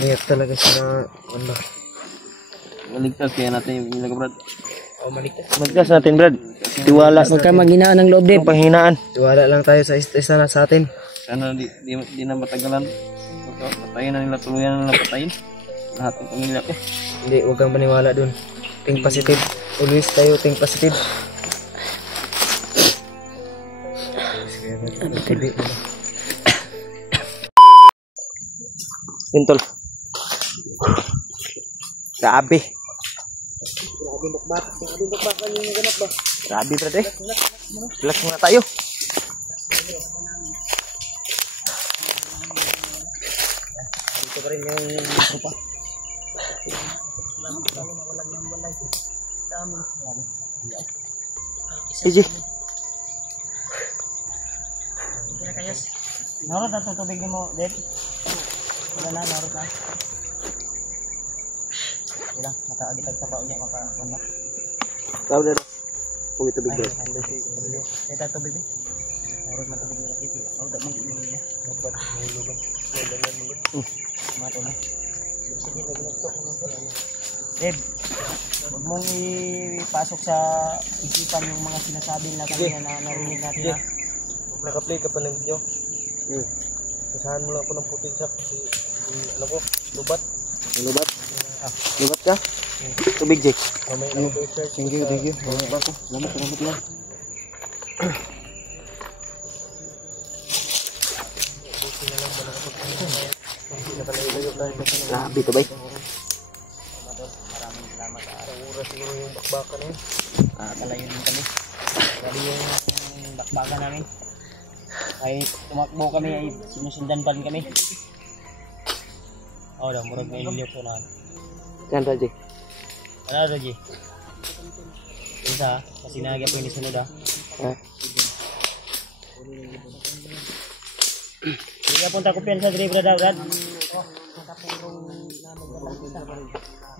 Niyak talaga sila. Ano? Maligtas kaya natin yung ilaga, Brad. Oh, maligtas. Maligtas natin, Brad. Tiwala. Huwag ka maghinaan ng loob, Dave. Panghinaan. Tiwala lang tayo sa isa na sa atin. Sana di na matagalan. Patayin na nila, tuluyan na nila patayin. Lahat ng pamilya ko. Hindi, huwag kang maniwala dun. Think positive. Always tayo think positive. Pintol. Grabe. Grabe bakbak. Grabe bakbak. Ano yung ganap ba? Grabe, Brad eh. Relax muna tayo. Dito pa rin yung tropa. Sige. Narot na tutubig mo, Dave. Wala na, narot na. Wala, makaagitag sa bao niya, makakuha. Tawag na. Pugit tubig, Brad. Ito tubig, eh. Narot na tubig niya, Dave. Narot na tubig niya. Dapat, mahulugan. Mato na. Sige, nag-nagtok mo po. Dave, huwag mong ipasok sa isipan yung mga sinasabi na kanina na narinig natin, ha? Naka-play ka pa ng video. Kasahan mo lang ako ng puting sak kasi ano ko, lubat. Lubat? Lubat ka? Tubig, Jake. May ano ko i-search. Thank you, thank you. Salamat lang. Grabe to, bay. Maraming salamat, ha? Sa oras siguro yung bakbakan na yun. Kalayo din kami. Grabe yung bakbakan namin. Ay tumakbo kami, ay sinusundan pa rin kami. Oh, dah murag na ilyo po na. Yan, Jake. Ano, Roji? Isa, kasi nagya po yung sunod, ha? Hindi ka punta ko piyan sa driver daw, Brad.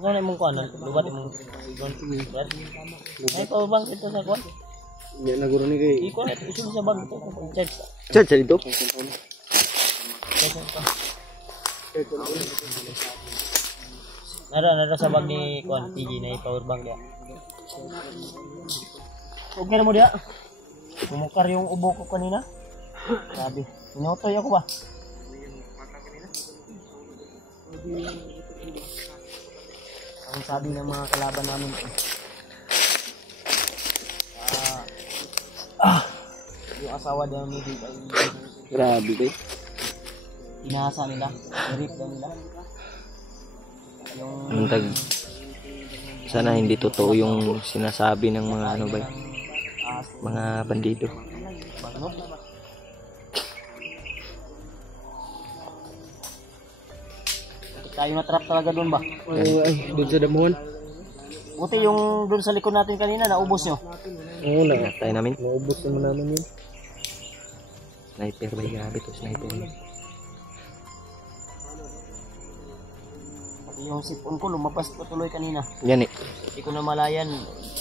Ano na mong kuhan? Lubat mong Brad? Ay, pabang ito sa kuhan? Yan, naguro ni kay. Iko na, isun sa bag ito. Charge. Charge dito. Nara sa bag ni kuhan, TG na power bank dia. Okay na mo dia. Kumukar yung ubo ko kanina. Sabi, inotoy ako ba? Ang sabi ng mga kalaban namin, yung asawa daw ni Dave ay Grabe, bay. inasa nila, i-rape daw nila. Yung Sana hindi totoo yung sinasabi ng mga ano, bay. Mga bandido. bangot. Tayo na trap talaga doon ba? Ay, doon sa damuhan. Buti yung doon sa likod natin kanina, naubos nyo. Oo na. Tayo namin. Naubos naman namin yun. Sniper, bay. Grabe to, sniper. Pati yung sipon ko, lumabas pa tuloy kanina. Yan eh. Hindi ko na malayan,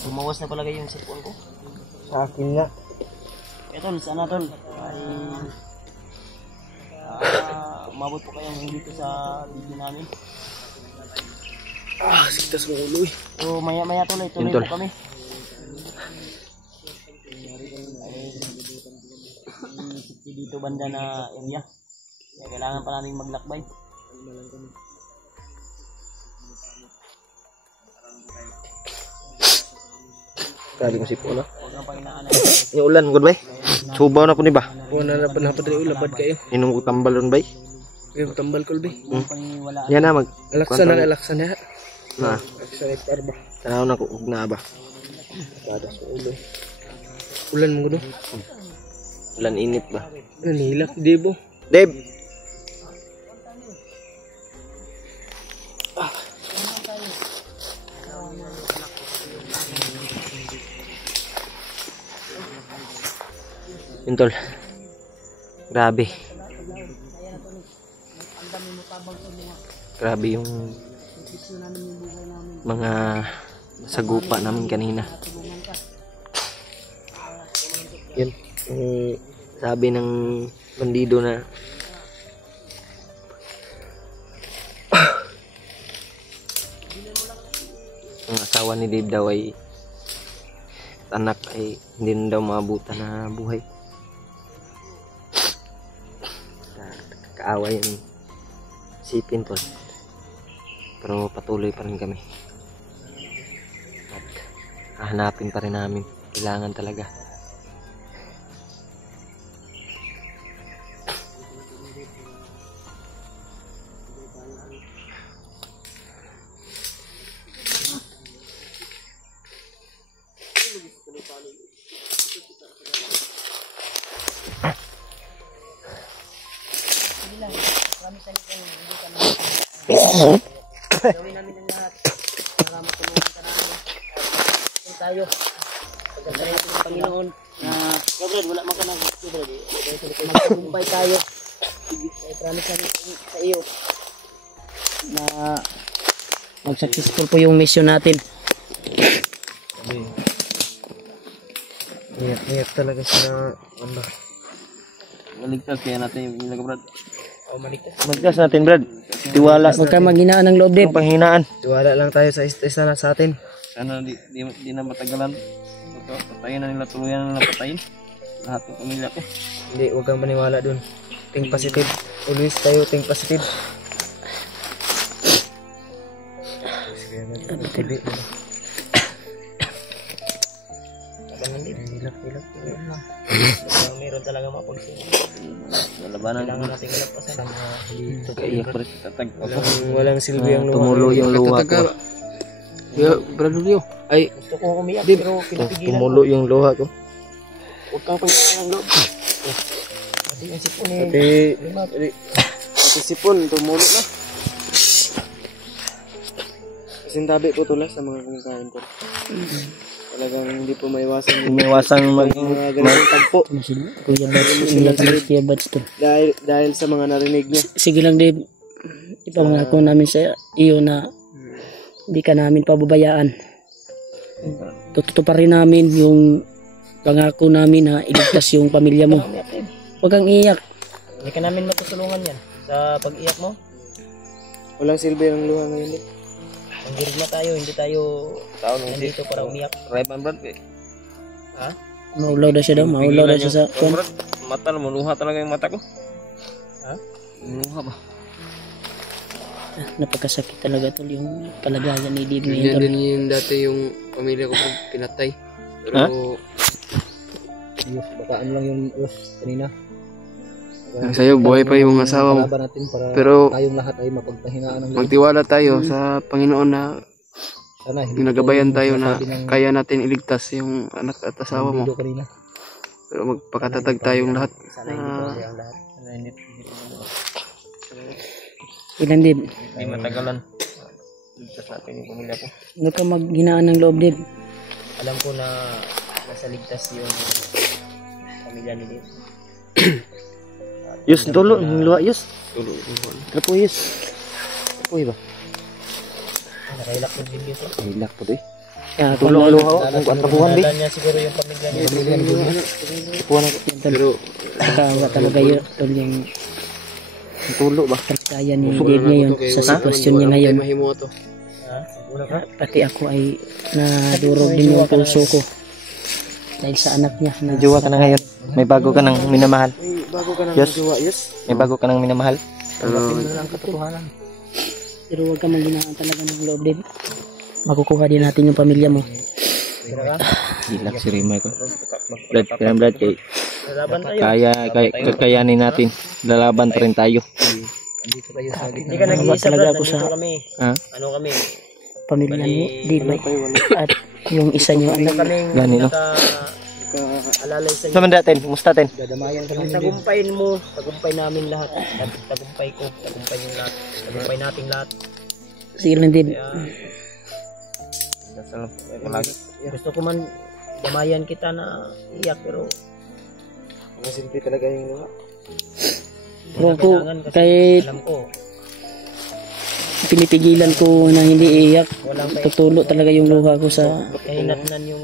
lumawas na palagay yung sipon ko. Sa akin nga. Tol, sana tol, ay umabot po kayong dito sa video namin. Sitas mo ulo eh. So maya tol, tuloy Tol. po kami. Ay, dito banda na area. Kaya kailangan pa namin maglakbay. Grabe ko si Pula. Huwag ang panginaan Yung ulan, good bay. Subaw na po ni ba? Oo na napadali ulabad kayo. Inom ko tambal ron bay. Yung tambal ko ba? paniwalaan. Yan na, mag. Alaksa na, alaksa na. Na. Alaksa na hektar ba? Tanaw na ko, ug na ba? Dadas mo ulo. Ulan mo gudo. Ulan init ba? Nanilak, Debo. Deb! Yun, tol. Grabe. Grabe yung mga sagupa namin kanina. Yun. Sabi ng bandido na. Ang asawa ni Dave daw ay anak ay hindi na daw maabutan na buhay. Kaaway yan sipin tol. Pero patuloy pa rin kami. At hahanapin pa rin namin. Kailangan talaga. Gawin namin ang lahat para matulungan ka namin. Tayo. Pagkakaroon natin ng Panginoon na Gabriel, wala man ka na magtagumpay tayo. I promise namin sa iyo na mag-successful po yung mission natin. Iyak talaga sila. Ano? Maligtas kaya natin yung nila Brad. Magkas natin, Brad. Tiwala. Huwag ka maghinaan ng loob, Dave. Panghinaan. Tiwala lang tayo sa na sa atin. Sana di na matagalan. Patayin na nila, tuluyan na nila patayin. Lahat ng pamilya ko. Hindi, huwag kang maniwala dun. Think positive. Always tayo think positive. Hilak. Meron talaga mapagsunod. Lalabanan Kailangan natin ilagpasan. Kaiyak pa rin tatag. Walang silbi ang luha. Tumulo yung luha ko. Brad Julio. Ay, Gusto ko umiyak pero pinapigilan tumulo yung luha ko. Huwag kang panghinaan ng loob. Kasi yung sipon Pati sipon, tumulo na. Kasing tabi po tulas sa mga kumakain ko. Talagang hindi po maiwasan maging mga ganitong tagpo. Kuya Bats, umiyak na Kuya Bats to. Dahil sa mga narinig niya. Sige lang, Dave. Ipangako namin sa iyo na hindi ka namin pababayaan. Tututuparin namin yung pangako namin na iligtas yung pamilya mo. Huwag kang iyak. Hindi ka namin matutulungan yan sa pag-iyak mo. Walang silbi ang luha ngayon. Mangirig na tayo, hindi tayo nandito para umiyak. Rayman Brad. Ha? Maulaw na siya daw, maulaw na siya sa Brad, mata mo, luha talaga yung mata ko. Ha? Luha ba? Napakasakit talaga tol yung kalagayan ni Dave ngayon tol. din yung dati yung pamilya ko pinatay. Pero baka ano lang yung kanina. Sa'yo, buhay pa yung asawa mo. Pero tayong lahat ay mapagpahingaan ng magtiwala tayo sa Panginoon na sana ginagabayan tayo na kaya natin iligtas yung anak at asawa mo. kanina. Pero magpakatatag tayong lahat. ang lahat. Ilan Dave? Hindi matagalan. Ligtas natin yung pamilya ko. Huwag ka maghinaan ng loob Dave. Alam ko na nasa ligtas yung pamilya ni Dave. Yus, tulo, luha, Yus. Kapo yes. Uy ba? Nakailak ko din dito. Hilak po doy. Tulong Luha, ang tabuhan di. Niya siguro yung pamilya niya. Tabuhan ako. Pero saka talaga yun tol yung Tulo ba? kaya ni Dave ngayon sa sitwasyon niya ngayon. Mahimo to. Pati ako ay nadurog din yung puso ko dahil sa anak niya na Jowa ka na ngayon. May bago ka nang minamahal. Bago ka nang Yes. jowa, yes. May bago ka nang minamahal. Tanggapin mo lang katotohanan. pero huwag ka maghinaan talaga ng loob din. Makukuha din natin yung pamilya mo. Hilak si Rimay ko. Brad, kay Lalaban tayo. kakayanin natin. Lalaban pa rin tayo. Andito tayo sa Hindi gitna. ka nag-iisa Talaga Brad, ako sa nandito kami. Ha? Ano kami? pamilya ni Dave at yung isa niyo Ano anak. kaming Gani, no? alalay sa Sa man natin, musta natin? dadamayan ka namin. Tagumpayin mo, tagumpay namin lahat. Tagumpay ko, tagumpay yung lahat. Tagumpay nating lahat. Sige lang Dave. Gusto ko man damayan kita na iyak pero masimple talaga yung luha. Pero ako kahit Alam ko, pinipigilan ko na hindi iiyak, walang tutulo talaga yung luha ko sa kahinatnan yung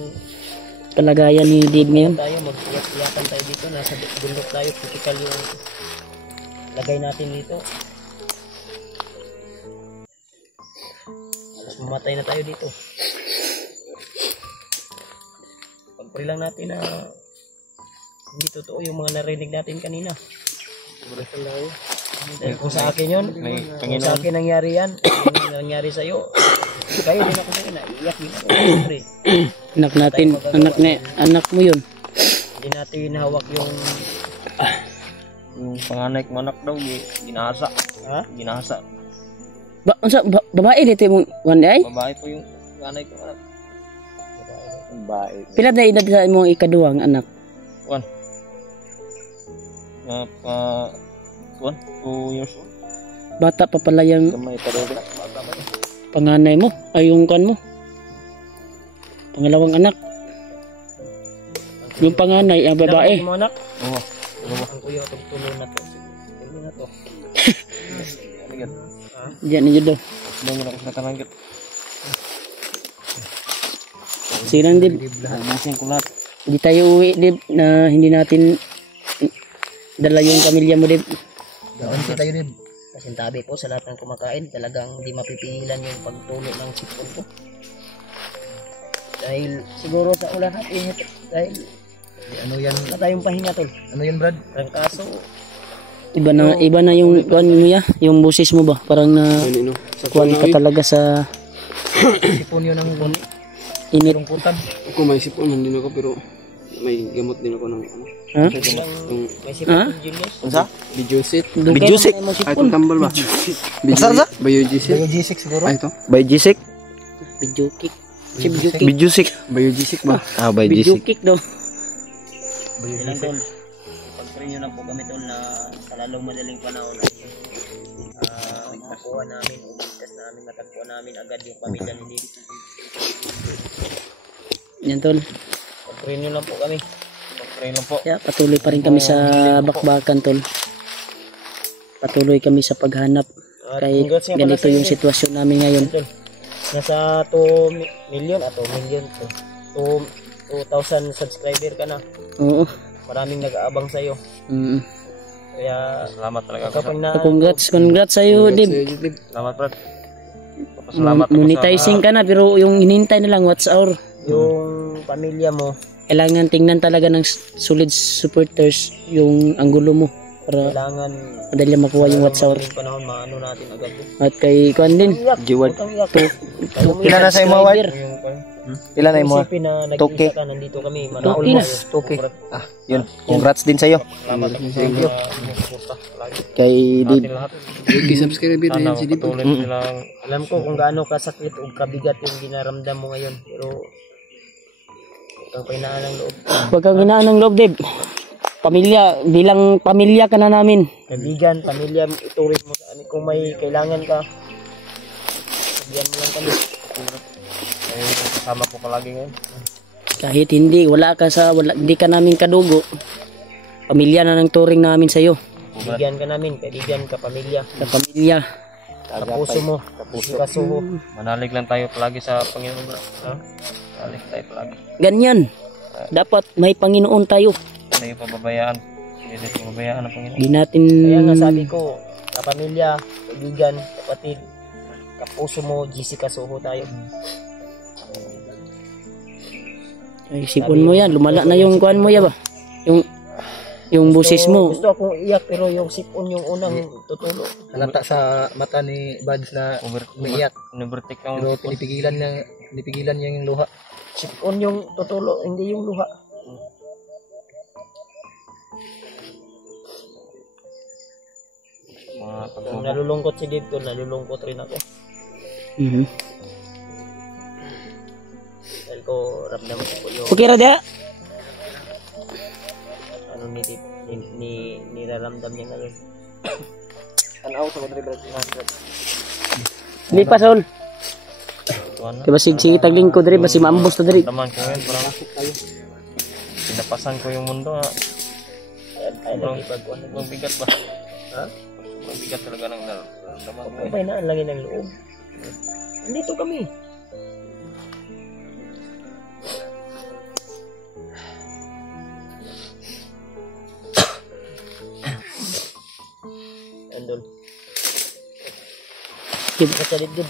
kalagayan ni Dave ngayon. Tayo mag-iyakan tayo dito, nasa bundok tayo, critical yung lagay natin dito. Alas mamatay na tayo dito. Pag-pray lang natin na hindi totoo yung mga narinig natin kanina. Dahil kung sa akin yun, kung sa akin nangyari yan, kung nangyari sa'yo, kayo din ako sa'yo, naiiyak din ako. Anak natin, anak mo yun. Hindi natin hawak yung panganay kong anak daw, ginasa. Ha? Ginasa. Babae dito yung one day? Babae po yung panganay kong anak. Babae. Pila na edad sa imong ikaduwang anak? 2 years old. Bata pa pala yung Kamay pa daw. panganay mo, ay yung kan mo. Pangalawang anak. Yung panganay, ang babae. Yung anak? Oo. Ang kuya ito, tulo na to. Tulo na to. Diyan ninyo daw. Hindi mo ako sa kananggat. Sige lang, Dib. Nasin ko lahat. Hindi tayo uwi, Dib, na hindi natin dala yung pamilya mo, Dib. Doon si tayo din. Kasintabi po sa lahat ng kumakain, talagang hindi mapipigilan yung pagtulo ng sipon ko. Dahil siguro sa ulan at init, dahil Ano yan? wala tayong pahinga, tol. Ano yan, Brad? Parang kaso, iba na yung kuan mo ya, yung boses mo ba? Parang na kuan ka talaga sa Sipon yun ang init. lungkutan. Ako may sipon man din ako pero may gamot din ako ng ano. Ha? Yung May sipon, Julius. Unsa? Bijusit. Bijusit? Ay, itong tambal ba? Masarap? Bijusit. G6 siguro? Ay, ito. Bayjisik? Bijukik. Si Bijukik. Bijusik. Bijusit ba? Ah, Bayjisik. Bijukik daw. Bayojisik. Tol, pag-pray nyo lang po kami, Tol, na sa lalong madaling panahon makuha namin, umiligtas namin, matagpuan namin agad yung pamilya ni Dave. Yan, Tol. Pag-pray nyo lang po kami. Pray lang po. Kaya patuloy pa rin kami sa bakbakan, Tol. Patuloy kami sa paghanap. Kahit ganito yung sitwasyon namin ngayon. Nasa 2 million at 2 million. 2,000 subscriber ka na. Oo. Maraming nag-aabang sa'yo. Kaya Salamat talaga. kapag congrats sa'yo, Dib. Salamat, Brad. Salamat Monetizing ka na, pero yung hinintay na lang, what's our? Yung pamilya mo, kailangan tingnan talaga ng solid supporters yung anggulo mo para kailangan madali makuha yung what's our panahon, maano natin agad. At kay Kwan din, Jiwad. Ilan na sa'yo mga white? Ilan na mo? Isipin na Toke. nag-isa ka, nandito kami. Almost 2K. Yun. Congrats din sa'yo. Thank you. Kay Dib. I-subscribe din si Dib. Alam ko kung gaano kasakit o kabigat yung ginaramdam mo ngayon, pero huwag kang pahinaan ng loob. Huwag kang hinaan ng loob, Dib. Pamilya, bilang pamilya ka na namin. Kaibigan, pamilya, ituring mo sa amin. Kung may kailangan ka, sabihan mo lang kami. Kasama ko palagi ngayon. Kahit hindi, hindi ka namin kadugo. Pamilya na ng turing namin sa'yo. Kaibigan ka namin, kaibigan ka, pamilya. Kapamilya. Kapuso mo, kasuho. Manalig lang tayo palagi sa Panginoon. Manalig tayo palagi. Ganyan. Dapat may Panginoon tayo. Hindi tayo pababayaan. Hindi tayo pababayaan ng Panginoon. Hindi natin... Kaya nga sabi ko, kapamilya, kaibigan, kapatid, kapuso mo, GC kasuho tayo. Ay, sipon mo yan, lumala na yung kuhan mo ya ba? Yung busis mo. Gusto akong iyak pero yung sipon yung unang tutulo. Halata sa mata ni Buds na umiiyak. Nubertik Pero pinipigilan niya yung luha. Sipon yung tutulo, hindi yung luha. Kung nalulungkot si Dave, nalulungkot rin ako. Dahil ko ramdam ko yung... Okay ra dia? Ano ni Dave, niraramdam niya ngayon. Tanaw sa Madrid. Hindi pa, Sol. Diba sige taglingkod rin, basi maambos na rin. Naman ko ngayon, parang pinapasan ko yung mundo. Ay, nagipagkuhan. Mabigat ba? Ha? Mabigat talaga ng nararamdaman ko. Huwag pahinaan lang yun ang loob. Nandito kami. Andol. Dib. Kasi dibdib.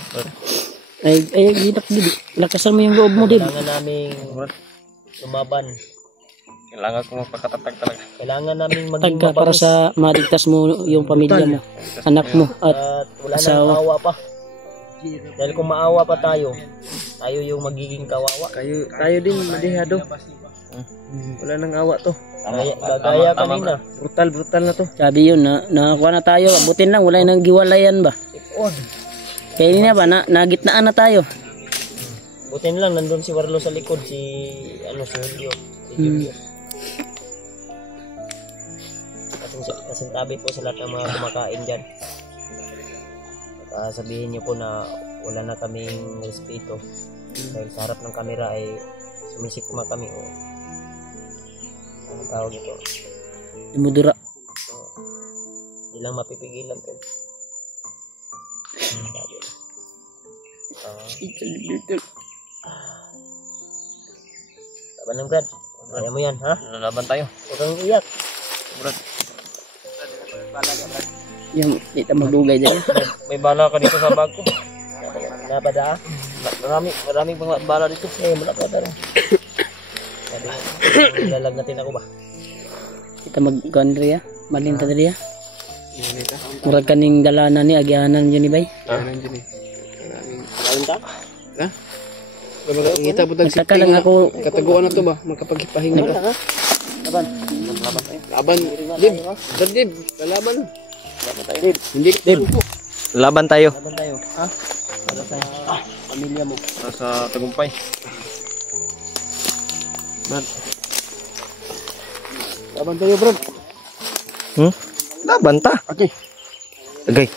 Ay, gidak dib. Lakasan mo yung loob mo, dib. Kailangan naming lumaban. Kailangan ko magpakatatag talaga. Kailangan naming maging Tagka para mabangus. sa maligtas mo yung pamilya mo, anak mo, at At wala nang asawa. awa pa. Dahil kung maawa pa tayo, tayo yung magiging kawawa. Tayo din, madihado. Wala nang awa to. Gagaya kanina. Brutal na to. sabi yun, nakakuha na tayo. Butin lang, wala nang giwalayan ba? Ipon. Kaya yun na ba, nagitnaan na tayo. Butin lang, nandun si Warlo sa likod, si Julio. Si Julius. Kasing tabi po sa lahat ng mga kumakain dyan. At sabihin niyo po na wala na kaming respeto. Dahil sa harap ng kamera ay sumisikma kami. O, anong tawag ito? Dumudura. Hindi lang mapipigilan po. Laban ng Brad. Kaya mo yan, ha? Lalaban tayo. Huwag kang iyak. Yung dito magdugay dyan. May bala ka dito sa bag ko. Napada. Maraming bala dito. Wala pa taro. Lalagnatin ako ba? Kita mag-gandriya. Malinta diriya. Murag kaning dalanan ni agyanan dyan ni bay. Lawan ka? Ha? Ngita po tag Nagtaka lang ako. kataguan na to ba? Makapagpahinga pa. Laban. Laban. Dib. Dib. Lalaban. Hindi. Dib. Laban tayo. Laban tayo. Ha? Para sa pamilya mo. Sa tagumpay. Laban tayo, bro. Laban ta. Okay. Agay.